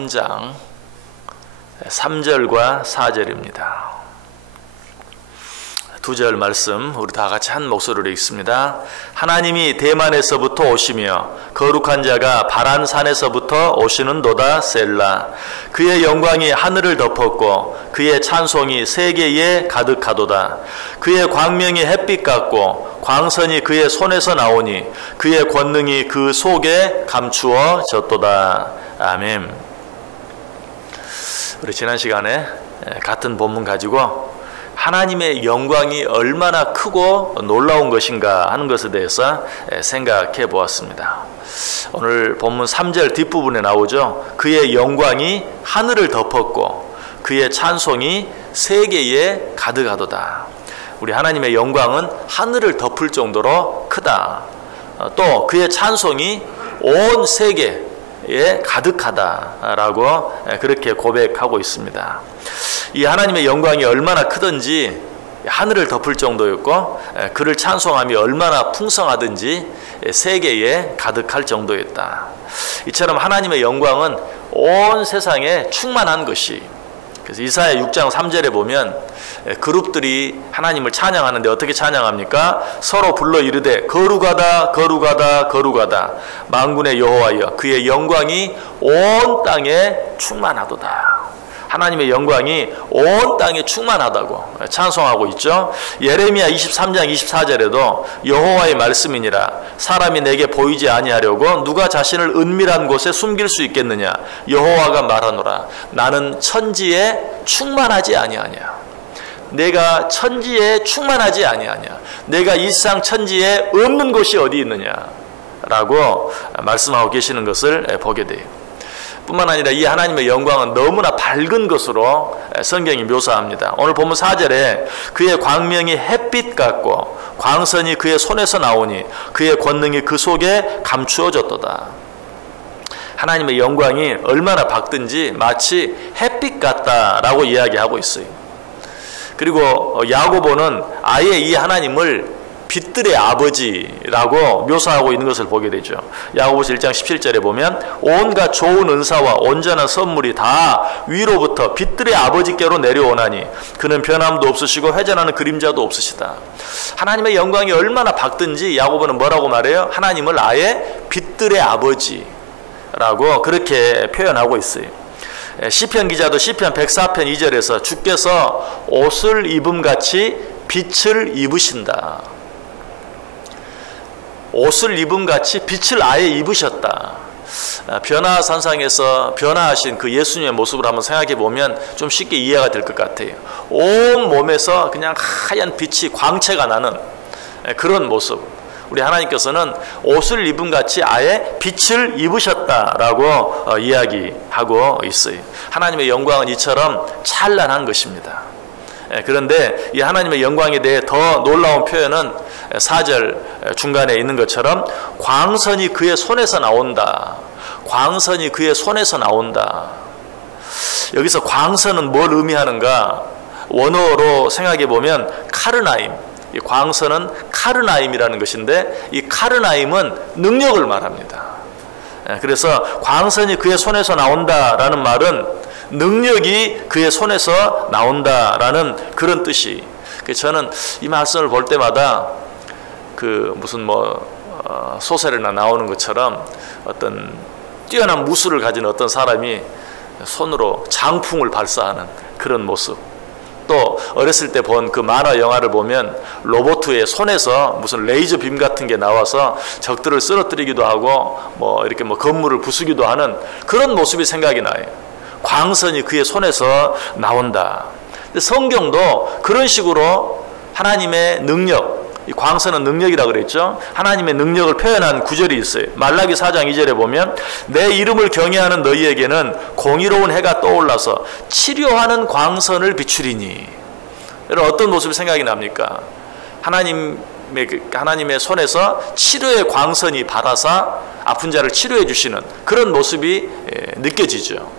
3장 3절과 4절입니다. 두 절 말씀 우리 다 같이 한 목소리로 읽습니다. 하나님이 대만에서부터 오시며 거룩한 자가 바란 산에서부터 오시는도다. 셀라. 그의 영광이 하늘을 덮었고 그의 찬송이 세계에 가득하도다. 그의 광명이 햇빛 같고 광선이 그의 손에서 나오니 그의 권능이 그 속에 감추어졌도다. 아멘. 우리 지난 시간에 같은 본문 가지고 하나님의 영광이 얼마나 크고 놀라운 것인가 하는 것에 대해서 생각해 보았습니다. 오늘 본문 3절 뒷부분에 나오죠. 그의 영광이 하늘을 덮었고 그의 찬송이 세계에 가득하도다. 우리 하나님의 영광은 하늘을 덮을 정도로 크다. 또 그의 찬송이 온 세계에 가득하다라고 그렇게 고백하고 있습니다. 이 하나님의 영광이 얼마나 크든지 하늘을 덮을 정도였고 그를 찬송함이 얼마나 풍성하든지 세계에 가득할 정도였다. 이처럼 하나님의 영광은 온 세상에 충만한 것이, 그래서 이사야 6장 3절에 보면 그룹들이 하나님을 찬양하는데 어떻게 찬양합니까? 서로 불러 이르되 거룩하다 거룩하다 거룩하다 만군의 여호와여 그의 영광이 온 땅에 충만하도다. 하나님의 영광이 온 땅에 충만하다고 찬송하고 있죠. 예레미야 23장 24절에도 여호와의 말씀이니라 사람이 내게 보이지 아니하려고 누가 자신을 은밀한 곳에 숨길 수 있겠느냐. 여호와가 말하노라 나는 천지에 충만하지 아니하냐. 내가 천지에 충만하지 아니하냐. 내가 일상 천지에 없는 곳이 어디 있느냐 라고 말씀하고 계시는 것을 보게 돼요. 뿐만 아니라 이 하나님의 영광은 너무나 밝은 것으로 성경이 묘사합니다. 오늘 본문 4절에 그의 광명이 햇빛 같고 광선이 그의 손에서 나오니 그의 권능이 그 속에 감추어졌도다. 하나님의 영광이 얼마나 밝든지 마치 햇빛 같다라고 이야기하고 있어요. 그리고 야고보는 아예 이 하나님을 빛들의 아버지라고 묘사하고 있는 것을 보게 되죠. 야고보서 1장 17절에 보면 온갖 좋은 은사와 온전한 선물이 다 위로부터 빛들의 아버지께로 내려오나니 그는 변함도 없으시고 회전하는 그림자도 없으시다. 하나님의 영광이 얼마나 밝든지 야고보는 뭐라고 말해요? 하나님을 아예 빛들의 아버지라고 그렇게 표현하고 있어요. 시편 기자도 시편 104편 2절에서 주께서 옷을 입음같이 빛을 입으신다. 옷을 입음같이 빛을 아예 입으셨다. 변화산상에서 변화하신 그 예수님의 모습을 한번 생각해 보면 좀 쉽게 이해가 될 것 같아요. 온 몸에서 그냥 하얀 빛이 광채가 나는 그런 모습. 우리 하나님께서는 옷을 입음같이 아예 빛을 입으셨다라고 이야기하고 있어요. 하나님의 영광은 이처럼 찬란한 것입니다. 그런데 이 하나님의 영광에 대해 더 놀라운 표현은 4절 중간에 있는 것처럼 광선이 그의 손에서 나온다. 광선이 그의 손에서 나온다. 여기서 광선은 뭘 의미하는가? 원어로 생각해 보면 카르나임. 이 광선은 카르나임이라는 것인데 이 카르나임은 능력을 말합니다. 그래서 광선이 그의 손에서 나온다라는 말은 능력이 그의 손에서 나온다라는 그런 뜻이. 저는 이 말씀을 볼 때마다 그 무슨 소설에나 나오는 것처럼 어떤 뛰어난 무술을 가진 어떤 사람이 손으로 장풍을 발사하는 그런 모습. 또 어렸을 때 본 그 만화 영화를 보면 로봇의 손에서 무슨 레이저 빔 같은 게 나와서 적들을 쓰러뜨리기도 하고 이렇게 건물을 부수기도 하는 그런 모습이 생각이 나요. 광선이 그의 손에서 나온다. 근데 성경도 그런 식으로 하나님의 능력, 이 광선은 능력이라고 그랬죠. 하나님의 능력을 표현한 구절이 있어요. 말라기 4장 2절에 보면 내 이름을 경외하는 너희에게는 공의로운 해가 떠올라서 치료하는 광선을 비추리니. 여러분 어떤 모습이 생각이 납니까? 하나님의 손에서 치료의 광선이 발하사 아픈 자를 치료해 주시는 그런 모습이 느껴지죠.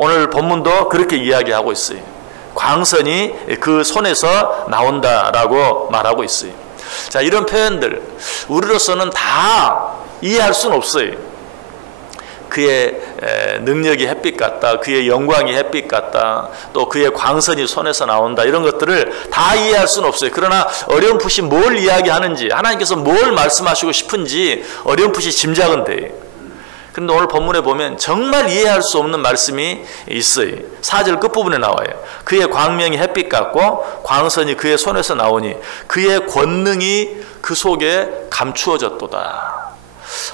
오늘 본문도 그렇게 이야기하고 있어요. 광선이 그 손에서 나온다라고 말하고 있어요. 자, 이런 표현들 우리로서는 다 이해할 수는 없어요. 그의 능력이 햇빛 같다, 그의 영광이 햇빛 같다, 또 그의 광선이 손에서 나온다, 이런 것들을 다 이해할 수는 없어요. 그러나 어렴풋이 뭘 이야기하는지, 하나님께서 뭘 말씀하시고 싶은지 어렴풋이 짐작은 돼요. 그런데 오늘 본문에 보면 정말 이해할 수 없는 말씀이 있어요. 4절 끝부분에 나와요. 그의 광명이 햇빛 같고 광선이 그의 손에서 나오니 그의 권능이 그 속에 감추어졌도다.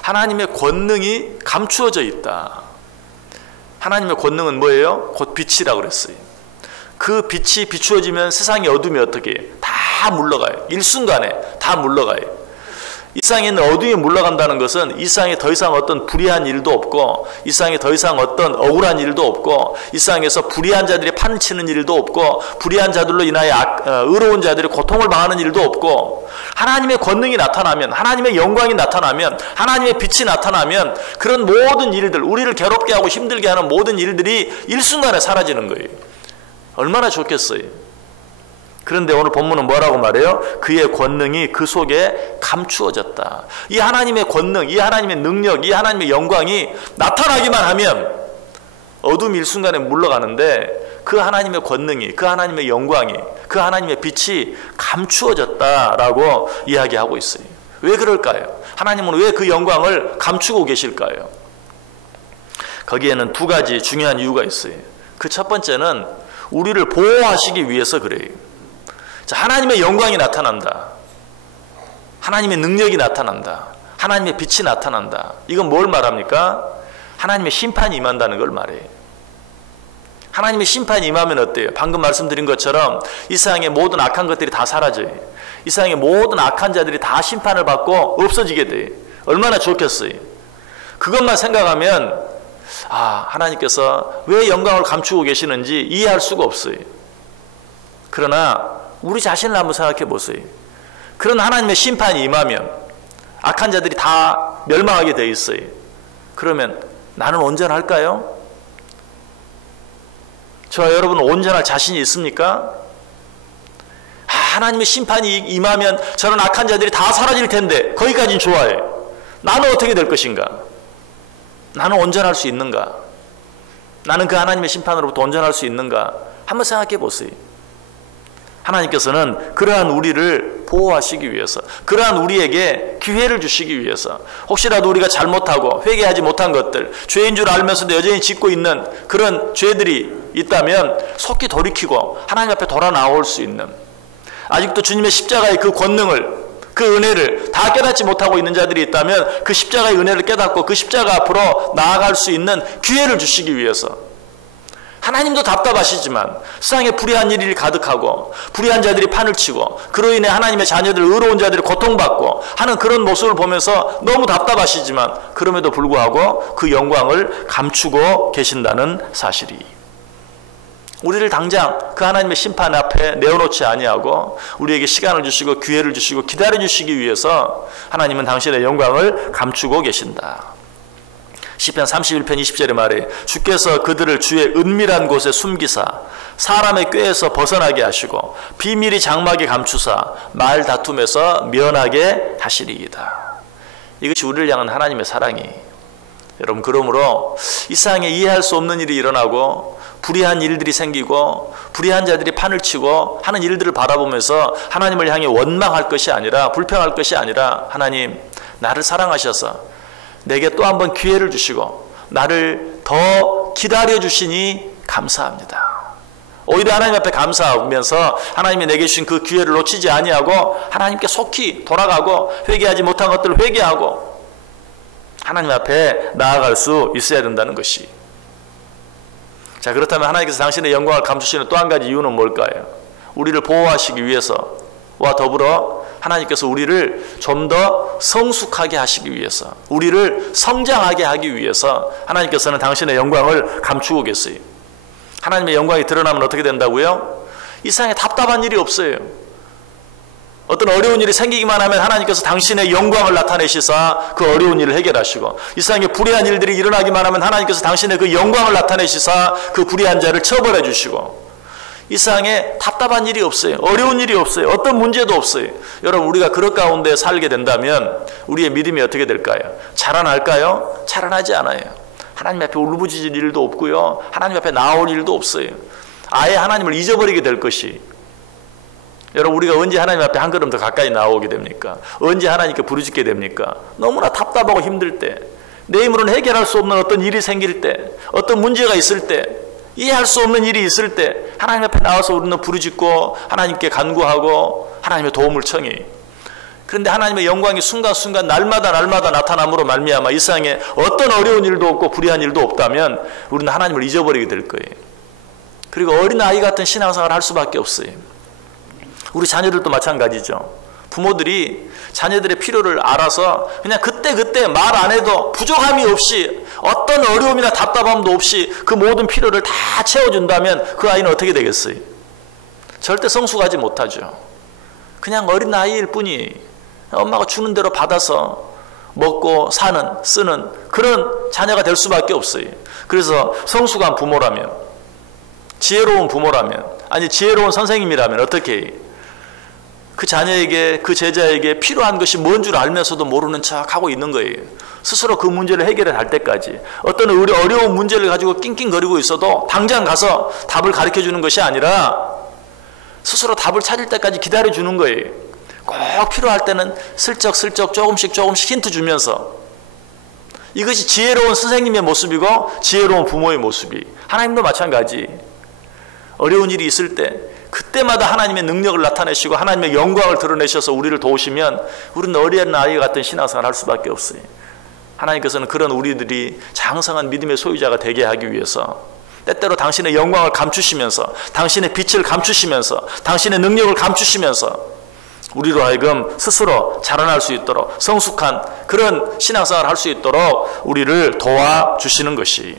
하나님의 권능이 감추어져 있다. 하나님의 권능은 뭐예요? 곧 빛이라고 그랬어요. 그 빛이 비추어지면 세상의 어둠이 어떻게 해요? 다 물러가요. 일순간에 다 물러가요. 이 세상에 있는 어둠이 물러간다는 것은 이 세상에 더 이상 어떤 불의한 일도 없고, 이 세상에 더 이상 어떤 억울한 일도 없고, 이 세상에서 불의한 자들이 판을 치는 일도 없고, 불의한 자들로 인하여 의로운 자들이 고통을 당하는 일도 없고, 하나님의 권능이 나타나면, 하나님의 영광이 나타나면, 하나님의 빛이 나타나면 그런 모든 일들, 우리를 괴롭게 하고 힘들게 하는 모든 일들이 일순간에 사라지는 거예요. 얼마나 좋겠어요. 그런데 오늘 본문은 뭐라고 말해요? 그의 권능이 그 속에 감추어졌다. 이 하나님의 권능, 이 하나님의 능력, 이 하나님의 영광이 나타나기만 하면 어둠이 일순간에 물러가는데, 그 하나님의 권능이, 그 하나님의 영광이, 그 하나님의 빛이 감추어졌다라고 이야기하고 있어요. 왜 그럴까요? 하나님은 왜 그 영광을 감추고 계실까요? 거기에는 두 가지 중요한 이유가 있어요. 그 첫 번째는 우리를 보호하시기 위해서 그래요. 자, 하나님의 영광이 나타난다. 하나님의 능력이 나타난다. 하나님의 빛이 나타난다. 이건 뭘 말합니까? 하나님의 심판이 임한다는 걸 말해요. 하나님의 심판이 임하면 어때요? 방금 말씀드린 것처럼 이 세상의 모든 악한 것들이 다 사라져요. 이 세상의 모든 악한 자들이 다 심판을 받고 없어지게 돼요. 얼마나 좋겠어요. 그것만 생각하면 하나님께서 왜 영광을 감추고 계시는지 이해할 수가 없어요. 그러나 우리 자신을 한번 생각해 보세요. 그런 하나님의 심판이 임하면 악한 자들이 다 멸망하게 돼 있어요. 그러면 나는 온전할까요? 저와 여러분은 온전할 자신이 있습니까? 하나님의 심판이 임하면 저런 악한 자들이 다 사라질 텐데 거기까지는 좋아해요. 나는 어떻게 될 것인가? 나는 온전할 수 있는가? 나는 그 하나님의 심판으로부터 온전할 수 있는가? 한번 생각해 보세요. 하나님께서는 그러한 우리를 보호하시기 위해서, 그러한 우리에게 기회를 주시기 위해서, 혹시라도 우리가 잘못하고 회개하지 못한 것들, 죄인 줄 알면서도 여전히 짓고 있는 그런 죄들이 있다면 속히 돌이키고 하나님 앞에 돌아 나올 수 있는, 아직도 주님의 십자가의 그 권능을, 그 은혜를 다 깨닫지 못하고 있는 자들이 있다면 그 십자가의 은혜를 깨닫고 그 십자가 앞으로 나아갈 수 있는 기회를 주시기 위해서, 하나님도 답답하시지만 세상에 불의한 일이 가득하고 불의한 자들이 판을 치고 그로 인해 하나님의 자녀들, 의로운 자들이 고통받고 하는 그런 모습을 보면서 너무 답답하시지만 그럼에도 불구하고 그 영광을 감추고 계신다는 사실이, 우리를 당장 그 하나님의 심판 앞에 내어놓지 아니하고 우리에게 시간을 주시고 기회를 주시고 기다려주시기 위해서 하나님은 당신의 영광을 감추고 계신다. 시편 31편 20절에 말해 주께서 그들을 주의 은밀한 곳에 숨기사 사람의 꾀에서 벗어나게 하시고 비밀이 장막에 감추사 말 다툼에서 면하게 하시리이다. 이것이 우리를 향한 하나님의 사랑이, 여러분, 그러므로 이 세상에 이해할 수 없는 일이 일어나고 불의한 일들이 생기고 불의한 자들이 판을 치고 하는 일들을 바라보면서 하나님을 향해 원망할 것이 아니라, 불평할 것이 아니라, 하나님 나를 사랑하셔서 내게 또 한 번 기회를 주시고 나를 더 기다려 주시니 감사합니다. 오히려 하나님 앞에 감사하면서 하나님이 내게 주신 그 기회를 놓치지 아니하고 하나님께 속히 돌아가고 회개하지 못한 것들을 회개하고 하나님 앞에 나아갈 수 있어야 된다는 것이. 자, 그렇다면 하나님께서 당신의 영광을 감추시는 또 한 가지 이유는 뭘까요? 우리를 보호하시기 위해서와 더불어 하나님께서 우리를 좀 더 성숙하게 하시기 위해서, 우리를 성장하게 하기 위해서 하나님께서는 당신의 영광을 감추고 계세요. 하나님의 영광이 드러나면 어떻게 된다고요? 이 세상에 답답한 일이 없어요. 어떤 어려운 일이 생기기만 하면 하나님께서 당신의 영광을 나타내시사 그 어려운 일을 해결하시고, 이 세상에 불의한 일들이 일어나기만 하면 하나님께서 당신의 그 영광을 나타내시사 그 불의한 자를 처벌해 주시고, 이 세상에 답답한 일이 없어요. 어려운 일이 없어요. 어떤 문제도 없어요. 여러분, 우리가 그런 가운데 살게 된다면 우리의 믿음이 어떻게 될까요? 자라날까요? 자라나지 않아요. 하나님 앞에 울부짖을 일도 없고요. 하나님 앞에 나올 일도 없어요. 아예 하나님을 잊어버리게 될 것이. 여러분, 우리가 언제 하나님 앞에 한 걸음 더 가까이 나오게 됩니까? 언제 하나님께 부르짖게 됩니까? 너무나 답답하고 힘들 때, 내 힘으로는 해결할 수 없는 어떤 일이 생길 때, 어떤 문제가 있을 때, 이해할 수 없는 일이 있을 때 하나님 앞에 나와서 우리는 부르짖고 하나님께 간구하고 하나님의 도움을 청해. 그런데 하나님의 영광이 순간순간 날마다 나타남으로 말미암아 이 세상에 어떤 어려운 일도 없고 불의한 일도 없다면 우리는 하나님을 잊어버리게 될 거예요. 그리고 어린아이 같은 신앙생활을 할 수밖에 없어요. 우리 자녀들도 마찬가지죠. 부모들이 자녀들의 필요를 알아서 그냥 그때 말 안 해도 부족함이 없이 어떤 어려움이나 답답함도 없이 그 모든 필요를 다 채워준다면 그 아이는 어떻게 되겠어요? 절대 성숙하지 못하죠. 그냥 어린아이일 뿐이 엄마가 주는 대로 받아서 먹고 사는, 쓰는 그런 자녀가 될 수밖에 없어요. 그래서 성숙한 부모라면, 지혜로운 부모라면, 아니 지혜로운 선생님이라면 어떻게 해요? 그 자녀에게, 그 제자에게 필요한 것이 뭔 줄 알면서도 모르는 척하고 있는 거예요. 스스로 그 문제를 해결해 갈 때까지. 어떤 어려운 문제를 가지고 낑낑거리고 있어도 당장 가서 답을 가르쳐주는 것이 아니라 스스로 답을 찾을 때까지 기다려주는 거예요. 꼭 필요할 때는 슬쩍슬쩍 조금씩 힌트 주면서. 이것이 지혜로운 선생님의 모습이고 지혜로운 부모의 모습이. 하나님도 마찬가지. 어려운 일이 있을 때 그때마다 하나님의 능력을 나타내시고 하나님의 영광을 드러내셔서 우리를 도우시면 우리는 어린 아이 같은 신앙생활을 할 수밖에 없어요. 하나님께서는 그런 우리들이 장성한 믿음의 소유자가 되게 하기 위해서 때때로 당신의 영광을 감추시면서 당신의 빛을 감추시면서 당신의 능력을 감추시면서 우리로 하여금 스스로 자라날 수 있도록 성숙한 그런 신앙생활을 할 수 있도록 우리를 도와주시는 것이.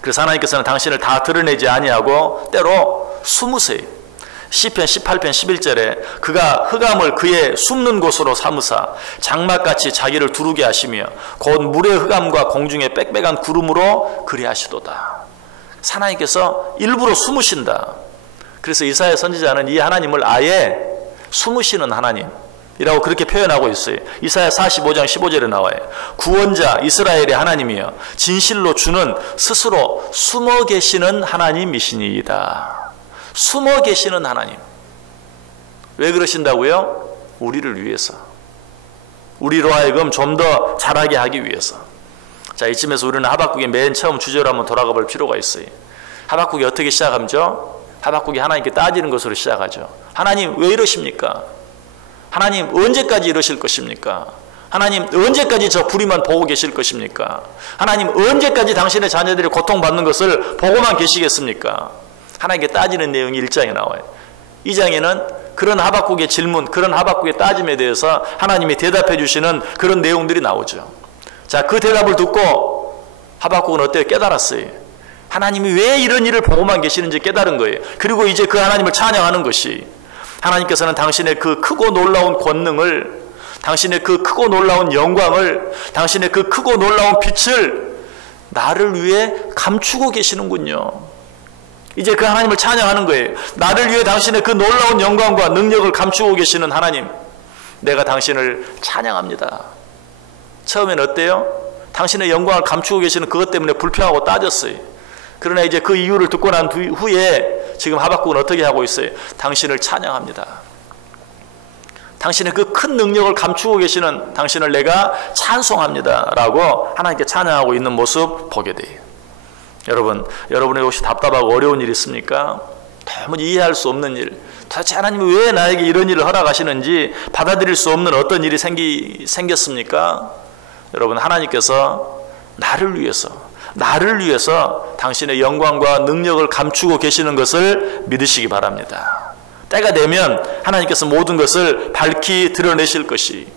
그래서 하나님께서는 당신을 다 드러내지 아니하고 때로 숨으세요. 시편 18편 11절에 그가 흑암을 그의 숨는 곳으로 삼으사 장막같이 자기를 두르게 하시며 곧 물의 흑암과 공중의 빽빽한 구름으로 그리하시도다. 하나님께서 일부러 숨으신다. 그래서 이사야 선지자는 이 하나님을 아예 숨으시는 하나님이라고 그렇게 표현하고 있어요. 이사야 45장 15절에 나와요. 구원자 이스라엘의 하나님이여 진실로 주는 스스로 숨어 계시는 하나님이시니이다. 숨어 계시는 하나님. 왜 그러신다고요? 우리를 위해서. 우리로 하여금 좀 더 잘하게 하기 위해서. 자, 이쯤에서 우리는 하박국의 맨 처음 주제로 한번 돌아가 볼 필요가 있어요. 하박국이 어떻게 시작하죠? 하박국이 하나님께 따지는 것으로 시작하죠. 하나님 왜 이러십니까? 하나님 언제까지 이러실 것입니까? 하나님 언제까지 저 불의만 보고 계실 것입니까? 하나님 언제까지 당신의 자녀들이 고통받는 것을 보고만 계시겠습니까? 하나님께 따지는 내용이 1장에 나와요. 2장에는 그런 하박국의 질문, 그런 하박국의 따짐에 대해서 하나님이 대답해 주시는 그런 내용들이 나오죠. 자, 그 대답을 듣고 하박국은 어때요? 깨달았어요. 하나님이 왜 이런 일을 보고만 계시는지 깨달은 거예요. 그리고 이제 그 하나님을 찬양하는 것이, 하나님께서는 당신의 그 크고 놀라운 권능을, 당신의 그 크고 놀라운 영광을, 당신의 그 크고 놀라운 빛을 나를 위해 감추고 계시는군요. 이제 그 하나님을 찬양하는 거예요. 나를 위해 당신의 그 놀라운 영광과 능력을 감추고 계시는 하나님, 내가 당신을 찬양합니다. 처음엔 어때요? 당신의 영광을 감추고 계시는 그것 때문에 불평하고 따졌어요. 그러나 이제 그 이유를 듣고 난 후에 지금 하박국은 어떻게 하고 있어요? 당신을 찬양합니다. 당신의 그 큰 능력을 감추고 계시는 당신을 내가 찬송합니다 라고 하나님께 찬양하고 있는 모습 보게 돼요. 여러분의 혹시 답답하고 어려운 일 있습니까? 도무지 이해할 수 없는 일, 도대체 하나님이 왜 나에게 이런 일을 허락하시는지 받아들일 수 없는 어떤 일이 생겼습니까? 여러분, 하나님께서 나를 위해서 당신의 영광과 능력을 감추고 계시는 것을 믿으시기 바랍니다. 때가 되면 하나님께서 모든 것을 밝히 드러내실 것이,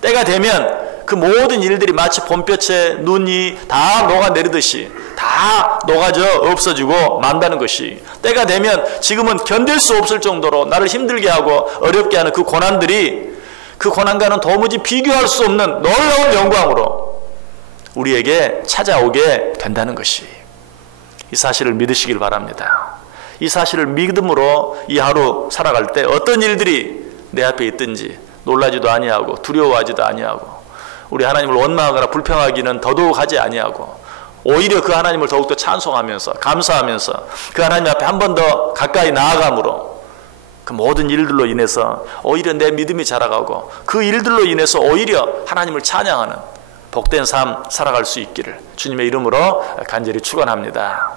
때가 되면 그 모든 일들이 마치 봄볕에 눈이 다 녹아내리듯이 다 녹아져 없어지고 만다는 것이, 때가 되면 지금은 견딜 수 없을 정도로 나를 힘들게 하고 어렵게 하는 그 고난들이, 그 고난과는 도무지 비교할 수 없는 놀라운 영광으로 우리에게 찾아오게 된다는 것이, 이 사실을 믿으시길 바랍니다. 이 사실을 믿음으로 이 하루 살아갈 때 어떤 일들이 내 앞에 있든지 놀라지도 아니하고 두려워하지도 아니하고 우리 하나님을 원망하거나 불평하기는 더더욱 하지 아니하고 오히려 그 하나님을 더욱더 찬송하면서 감사하면서 그 하나님 앞에 한 번 더 가까이 나아감으로 그 모든 일들로 인해서 오히려 내 믿음이 자라가고 그 일들로 인해서 오히려 하나님을 찬양하는 복된 삶 살아갈 수 있기를 주님의 이름으로 간절히 축원합니다.